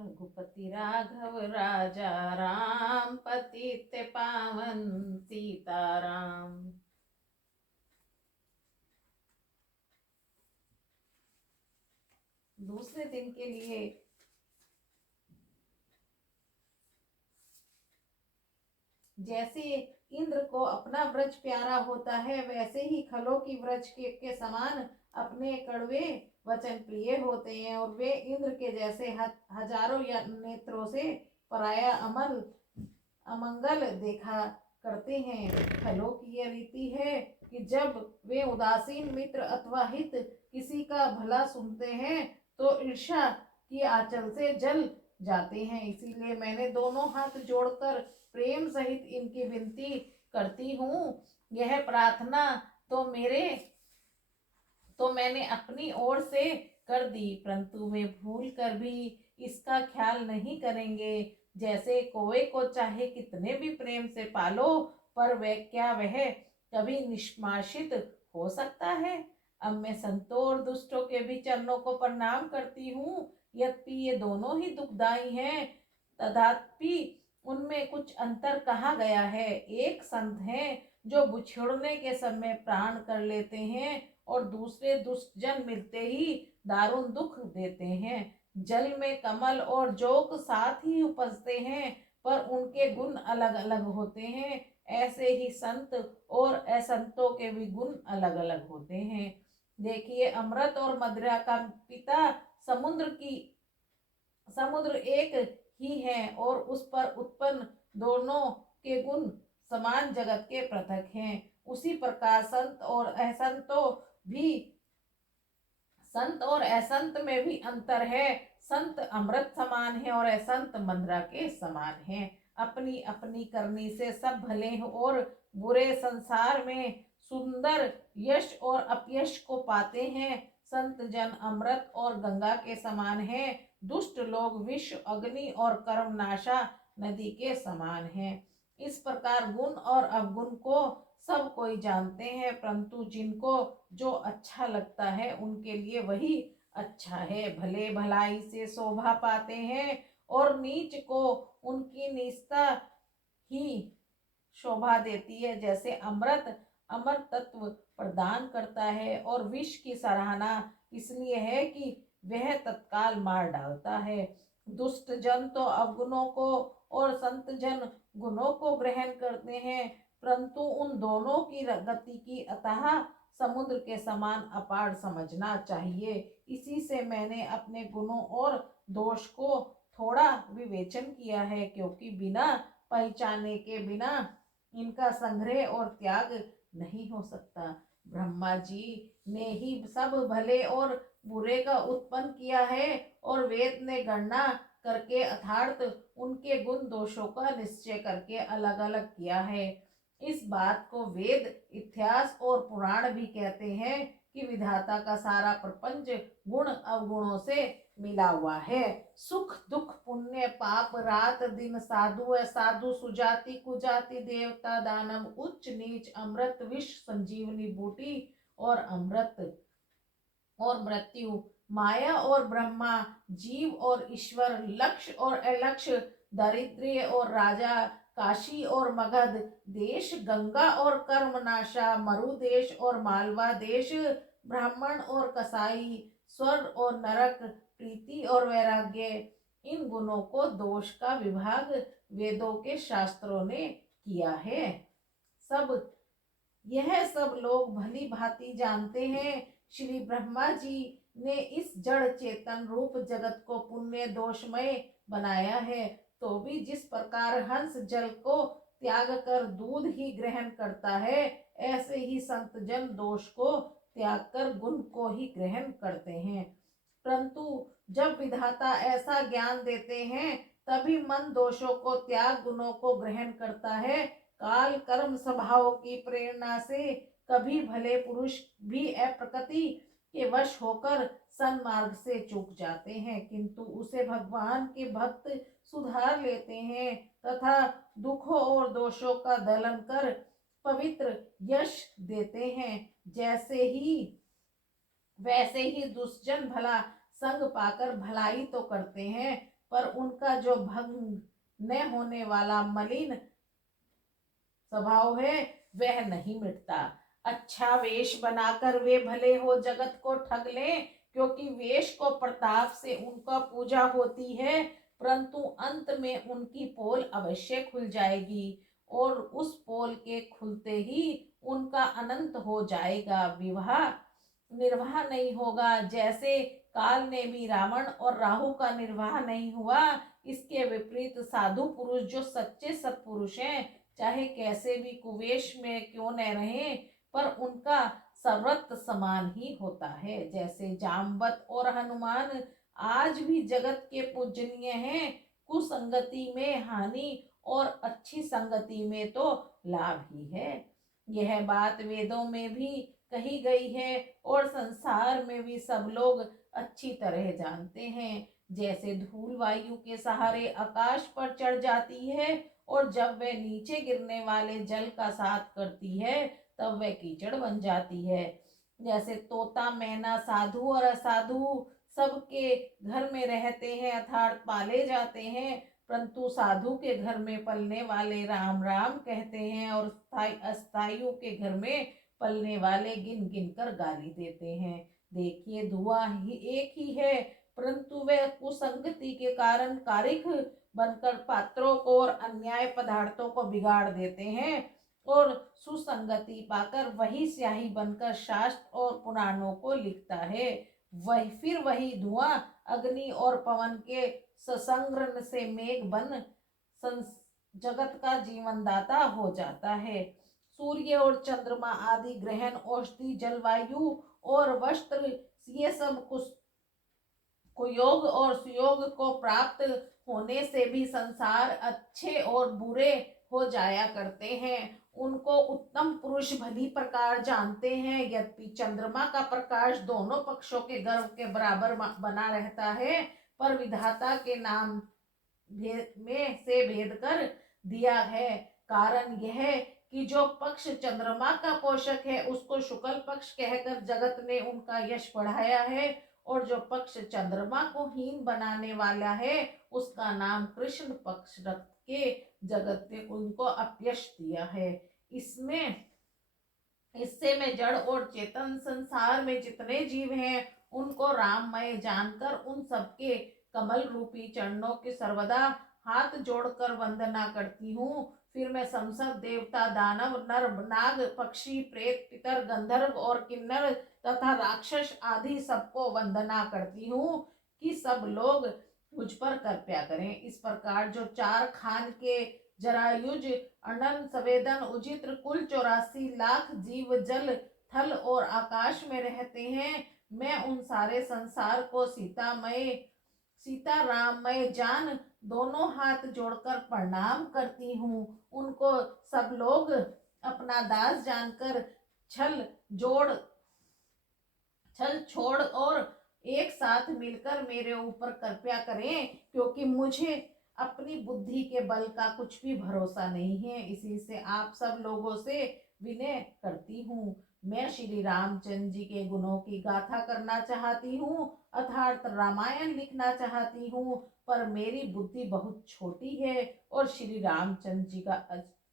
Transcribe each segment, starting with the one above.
रघुपति राघव राजा राम, पतित पावन सीताराम। दूसरे दिन के लिए जैसे इंद्र को अपना व्रज प्यारा होता है, वैसे ही खलों की व्रज के समान अपने कड़वे वचन प्रिय होते हैं, और वे इंद्र के जैसे हजारों या नेत्रों से पराया अमंगल देखा करते हैं। खलों की यह रीति है कि जब वे उदासीन मित्र अथवा हित किसी का भला सुनते हैं तो ईर्ष्या की आंचल से जल जाते हैं। इसीलिए मैंने दोनों हाथ जोड़कर प्रेम सहित इनकी विनती करती हूँ। यह प्रार्थना तो मैंने अपनी ओर से कर दी, परंतु वे भूल कर भी इसका ख्याल नहीं करेंगे। जैसे कौवे को चाहे कितने भी प्रेम से पालो, पर वह कभी निष्माषित हो सकता है। अब मैं संतों और दुष्टों के भी चरणों को प्रणाम करती हूँ। यद्यपि ये दोनों ही दुखदाई हैं, तथापि उनमें कुछ अंतर कहा गया है। एक संत हैं जो बिछुड़ने के समय प्राण कर लेते हैं, और दूसरे दुष्टजन मिलते ही दारुण दुख देते हैं। जल में कमल और जोक साथ ही उपजते हैं, पर उनके गुण अलग अलग होते हैं। ऐसे ही संत और असंतों के भी गुण अलग अलग होते हैं। देखिए, अमृत और मदिरा का पिता समुद्र एक ही है, और उस पर उत्पन्न दोनों के गुण समान जगत के पृथक हैं। उसी प्रकार संत और असंत में भी अंतर है। संत अमृत समान है और असंत मदिरा के समान है। अपनी अपनी करनी से सब भले और बुरे संसार में सुंदर यश और अपयश को पाते हैं। संत जन अमृत और गंगा के समान है। दुष्ट लोग विष, अग्नि और कर्मनाशा नदी के समान है। इस प्रकार गुण और अवगुण को सब कोई जानते हैं, परंतु जिनको जो अच्छा लगता है उनके लिए वही अच्छा है। भले भलाई से शोभा पाते हैं, और नीच को उनकी नीचता ही शोभा देती है। जैसे अमृत अमर तत्व प्रदान करता है, और विष की सराहना इसलिए है कि वह तत्काल मार डालता है। दुष्ट जन तो अवगुणों को और संत जन गुणों को ग्रहण करते हैं, परंतु उन दोनों की गति की अथाह समुद्र के समान अपार समझना चाहिए। इसी से मैंने अपने गुणों और दोष को थोड़ा विवेचन किया है, क्योंकि बिना पहचाने के बिना इनका संग्रह और त्याग नहीं हो सकता। ब्रह्मा जी ने ही सब भले और बुरे का उत्पन्न किया है, और वेद ने गणना करके अर्थात उनके गुण दोषों का निश्चय करके अलग अलग किया है। इस बात को वेद, इतिहास और पुराण भी कहते हैं कि विधाता का सारा प्रपंच गुण अवगुणों से मिला हुआ है। सुख दुख, पुण्य पाप, रात दिन, साधु असाधु, सुजाति कुजाति, देवता दानव, उच्च नीच, अमृत विष, संजीवनी बूटी और अमृत और मृत्यु, माया और ब्रह्मा, जीव और ईश्वर, लक्ष्य और अलक्ष्य, दरिद्र और राजा, काशी और मगध देश, गंगा और कर्मनाशा, मरु देश और मालवा देश, ब्राह्मण और कसाई, स्वर्ग और नरक, प्रीति और वैराग्य, इन गुणों को दोष का विभाग वेदों के शास्त्रों ने किया है। यह सब लोग भली भांति जानते हैं। श्री ब्रह्मा जी ने इस जड़ चेतन रूप जगत को पुण्य दोषमय बनाया है, तो भी जिस प्रकार हंस जल को त्याग कर दूध ही ग्रहण करता है, ऐसे ही संत जन दोष को त्याग कर गुण को ही ग्रहण करते हैं। परंतु जब विधाता ऐसा ज्ञान देते हैं, तभी मन दोषों को त्याग गुणों को ग्रहण करता है। काल कर्म स्वभाव की प्रेरणा से कभी भले पुरुष भी अप्रकृति के वश होकर सन्मार्ग से चूक जाते हैं, किंतु उसे भगवान के भक्त सुधार लेते हैं तथा दुखों और दोषों का दलन कर पवित्र यश देते हैं। वैसे ही दुष्जन भला संग पाकर भलाई तो करते हैं, पर उनका जो भंग न होने वाला मलिन स्वभाव है वह नहीं मिटता। अच्छा वेश बनाकर वे भले हो जगत को ठग लें, क्योंकि वेश को प्रताप से उनका पूजा होती है, परंतु अंत में उनकी पोल अवश्य खुल जाएगी और उस पोल के खुलते ही उनका अनंत हो जाएगा, विवाह निर्वाह नहीं होगा। जैसे काल ने भी रावण और राहु का निर्वाह नहीं हुआ, इसके विपरीत साधु पुरुष जो सच्चे सत्पुरुष हैं, चाहे कैसे भी कुवेश में क्यों न रहे, पर उनका सर्वत्र समान ही होता है। जैसे जामवत और हनुमान आज भी जगत के पूजनीय हैं। कुसंगति में हानि और अच्छी संगति में तो लाभ ही है। यह बात वेदों में भी कही गई है और संसार में भी सब लोग अच्छी तरह जानते हैं। जैसे धूल वायु के सहारे आकाश पर चढ़ जाती है और जब वह नीचे गिरने वाले जल का साथ करती है तब वह कीचड़ बन जाती है। जैसे तोता मैना साधु और असाधु सबके घर में रहते हैं अर्थात पाले जाते हैं, परंतु साधु के घर में पलने वाले राम राम कहते हैं और अस्थायियों के घर में पलने वाले गिन गिन कर गाली देते हैं। देखिए धुआं ही एक ही है, परंतु वे कुसंगति के कारण कारिख बनकर पात्रों को और अन्याय पदार्थों को बिगाड़ देते हैं और सुसंगति पाकर वही स्याही बनकर शास्त्र और पुराणों को लिखता है। वही धुआं अग्नि और पवन के ससंग्रहण से मेघ बन जगत का जीवनदाता हो जाता है। सूर्य और चंद्रमा आदि ग्रहण औषधि जलवायु और वस्त्र ये सब कुयोग और सुयोग को प्राप्त होने से भी संसार अच्छे और बुरे हो जाया करते हैं। उनको उत्तम पुरुष भली प्रकार जानते हैं। यद्यपि चंद्रमा का प्रकाश दोनों पक्षों के गर्भ के बराबर बना रहता है, पर विधाता के नाम में से भेद कर दिया है। कारण यह कि जो पक्ष चंद्रमा का पोषक है उसको शुक्ल पक्ष कहकर जगत ने उनका यश बढ़ाया है, और जो पक्ष चंद्रमा को हीन बनाने वाला है उसका नाम कृष्ण पक्ष रख के जगत ने उनको अपयश दिया है। इससे में जड़ और चेतन संसार में जितने जीव हैं उनको राममय जानकर उन सबके कमल रूपी चरणों के सर्वदा हाथ जोड़कर वंदना करती हूँ। फिर मैं समस्त देवता दानव नर नाग पक्षी प्रेत पितर गंधर्व और किन्नर तथा राक्षस आदि सबको वंदना करती हूँ कि सब लोग मुझ पर कृपा करें। इस प्रकार जो चार खान के जरायुज अनन सवेदन उजित्र कुल 84 लाख जीव जल थल और आकाश में रहते हैं, मैं उन सारे संसार को सीता राममय जान दोनों हाथ जोड़कर प्रणाम करती हूँ। उनको सब लोग अपना दास जानकर छल छोड़ और एक साथ मिलकर मेरे ऊपर कृपा करें, क्योंकि मुझे अपनी बुद्धि के बल का कुछ भी भरोसा नहीं है। इसी से आप सब लोगों से विनय करती हूँ। मैं श्री रामचंद्र जी के गुणों की गाथा करना चाहती हूँ अर्थात रामायण लिखना चाहती हूँ, पर मेरी बुद्धि बहुत छोटी है और श्री रामचंद्र जी का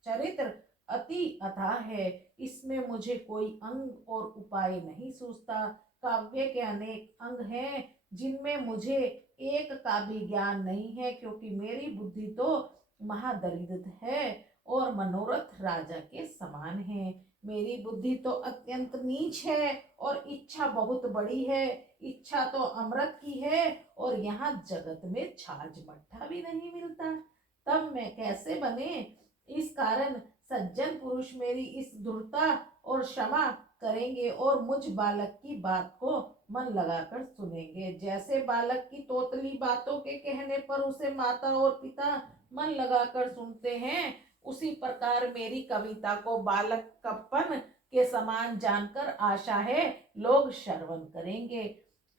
चरित्र अति अथाह है। इसमें मुझे कोई अंग और उपाय नहीं सूझता। काव्य के अनेक अंग हैं जिनमें मुझे एक का भी ज्ञान नहीं है, क्योंकि मेरी बुद्धि तो महादरिद्र है और मनोरथ राजा के समान है। मेरी बुद्धि तो अत्यंत नीच है और इच्छा बहुत बड़ी है। इच्छा तो अमृत की है और यहाँ जगत में छाछ मट्ठा भी नहीं मिलता, तब मैं कैसे बने। इस कारण सज्जन पुरुष मेरी इस दुर्ता और क्षमा करेंगे और मुझ बालक की बात को मन लगाकर सुनेंगे। जैसे बालक की तोतली बातों के कहने पर उसे माता और पिता मन लगाकर सुनते हैं, उसी प्रकार मेरी कविता को बालक कप्पन के समान जानकर आशा है लोग श्रवण करेंगे।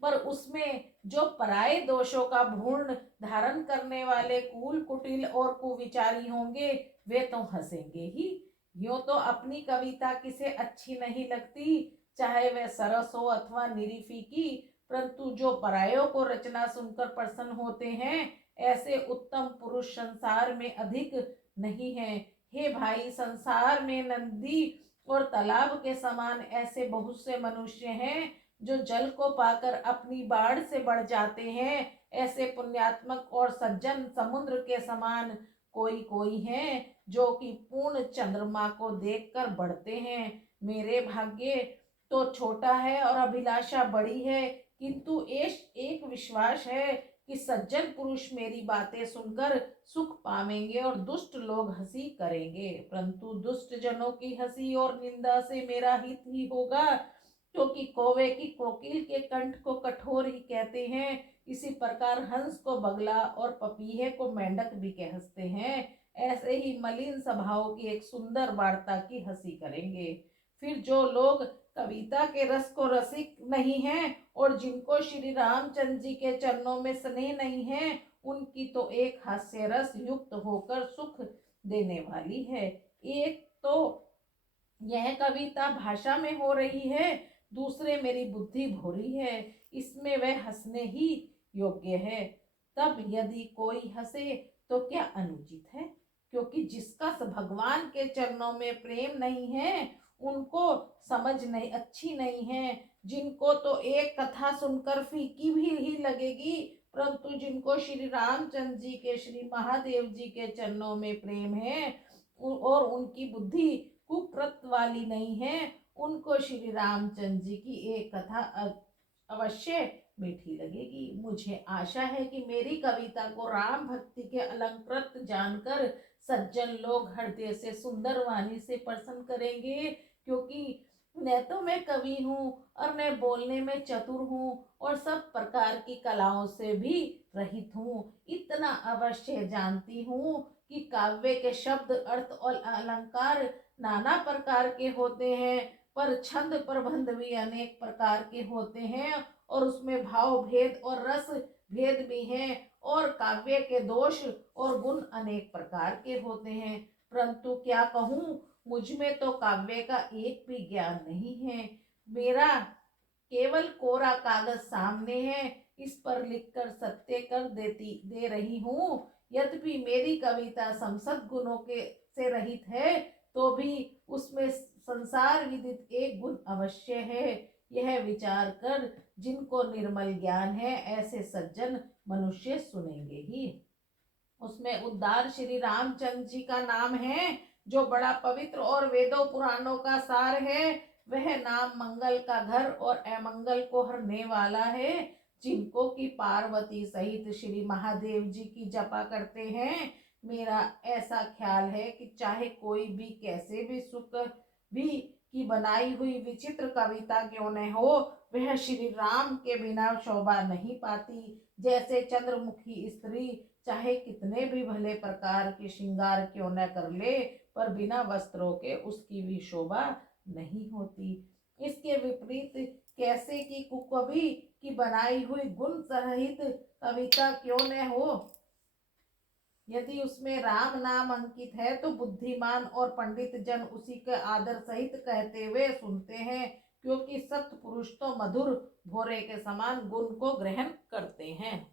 पर उसमें जो पराये दोषों का भूर्ण धारण करने वाले कूल कुटिल और कुविचारी होंगे वे तो हंसेंगे ही। यूं तो अपनी कविता किसे अच्छी नहीं लगती, चाहे वह सरस हो अथवा निरीफी की, परंतु जो परायों को रचना सुनकर प्रसन्न होते हैं, ऐसे उत्तम पुरुष संसार में अधिक नहीं है। हे भाई, संसार में नदी और तालाब के समान ऐसे बहुत से मनुष्य हैं जो जल को पाकर अपनी बाढ़ से बढ़ जाते हैं। ऐसे पुण्यात्मक और सज्जन समुद्र के समान कोई कोई हैं जो कि पूर्ण चंद्रमा को देखकर बढ़ते हैं। मेरे भाग्य तो छोटा है और अभिलाषा बड़ी है, किंतु एक विश्वास है कि सज्जन पुरुष मेरी बातें सुनकर सुख पावेंगे और दुष्ट लोग हंसी करेंगे। परंतु दुष्ट जनों की हंसी और निंदा से मेरा हित ही होगा, क्योंकि कौवे की कोकिल के कंठ को कठोर ही कहते हैं, इसी प्रकार हंस को बगला और पपीहे को मेंढक भी कहते हैं। ऐसे ही मलिन स्वभाव की एक सुंदर वार्ता की हंसी करेंगे। फिर जो लोग कविता के रस को रसिक नहीं हैं और जिनको श्री रामचंद्र जी के चरणों में स्नेह नहीं है, उनकी तो एक हास्य रस युक्त होकर सुख देने वाली है। एक तो यह कविता भाषा में हो रही है, दूसरे मेरी बुद्धि भोरी है, इसमें वह हंसने ही योग्य है। तब यदि कोई हंसे तो क्या अनुचित है, क्योंकि जिसका भगवान के चरणों में प्रेम नहीं है, उनको समझ नहीं अच्छी नहीं है। जिनको तो एक कथा सुनकर फीकी भी ही लगेगी, परंतु जिनको श्री रामचंद्र जी के, श्री महादेव जी के चरणों में प्रेम है और उनकी बुद्धि कुकृत वाली नहीं है, उनको श्री रामचंद्र जी की एक कथा अवश्य मीठी लगेगी। मुझे आशा है कि मेरी कविता को राम भक्ति के अलंकृत जानकर सज्जन लोग हृदय से सुंदर वाणी से प्रसन्न करेंगे, क्योंकि न तो मैं कवि हूँ और न बोलने में चतुर हूँ और सब प्रकार की कलाओं से भी रहित हूँ। इतना अवश्य जानती हूँ कि काव्य के शब्द, अर्थ और अलंकार नाना प्रकार के होते हैं, पर छंद प्रबंध भी अनेक प्रकार के होते हैं और उसमें भाव भेद और रस भेद भी हैं और काव्य के दोष और गुण अनेक प्रकार के होते हैं। परंतु क्या कहूँ, मुझ में तो काव्य का एक भी ज्ञान नहीं है। मेरा केवल कोरा कागज सामने है, इस पर लिखकर सत्य कर दे रही हूँ। यद्यपि मेरी कविता संसद गुणों के से रहित है, तो भी उसमें संसार विदित एक गुण अवश्य है। यह विचार कर जिनको निर्मल ज्ञान है, ऐसे सज्जन मनुष्य सुनेंगे ही। उसमें उद्धार श्री रामचंद्र जी का नाम है, जो बड़ा पवित्र और वेदों पुराणों का सार है। वह नाम मंगल का घर और अमंगल को हरने वाला है। जिनको की पार्वती सहित श्री महादेव जी की जपा करते हैं, मेरा ऐसा ख्याल है कि चाहे कोई भी कैसे भी सुख भी की बनाई हुई विचित्र कविता क्यों न हो, वह श्री राम के बिना शोभा नहीं पाती। जैसे चंद्रमुखी स्त्री चाहे कितने भी भले प्रकार के श्रृंगार क्यों न कर ले, पर बिना वस्त्रों के उसकी भी शोभा नहीं होती। इसके विपरीत कैसे की कुकवि की बनाई हुई गुण सहित कविता क्यों न हो, यदि उसमें राम नाम अंकित है तो बुद्धिमान और पंडित जन उसी के आदर सहित कहते हुए सुनते हैं, क्योंकि सत्पुरुष तो मधुर भोरे के समान गुण को ग्रहण करते हैं।